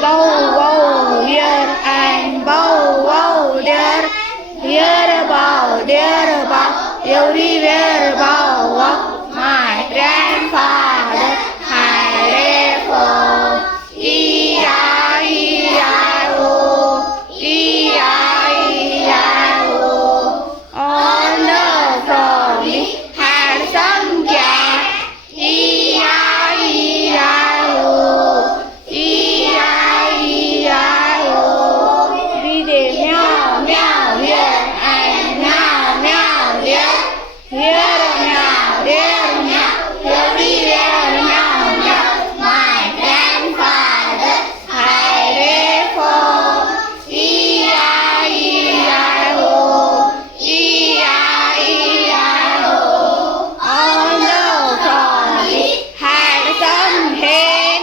bow, wow, here and bow, wow, there. Here bow, there bow, everywhere bow, wow. My grandfather had a farm. E-I-E-I-O, E-I-E-I-O. On the farm he had some cat. E-I-E-I-O, E-I-E-I-O. We say meow, meow here and meow, meow there. Here meow, there meow, everywhere meow, meow. My grandfather had a farm. E-I-E-I-O, E-I-E-I-O. On the farm he had some hen.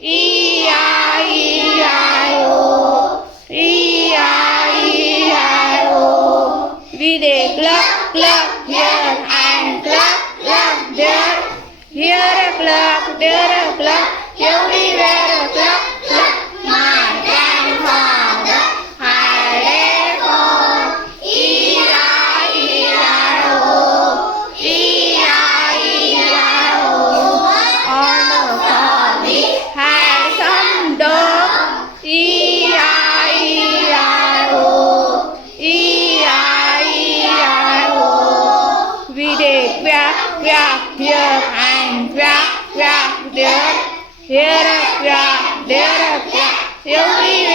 E-I-E-I-O, E-I-E-I-O. We say cluck, cluck here and cluck, cluck there. Here a cluck, there a cluck, everywhere a cluck, cluck. My grandfather had a farm. E-I-E-I-O, E-I-E-I-O. On the farm he had some dog. E-I-E-I-O, E-I-E-I-O. We say quack, quack here and quack, quack there. Here a quack, there a quack, everywhere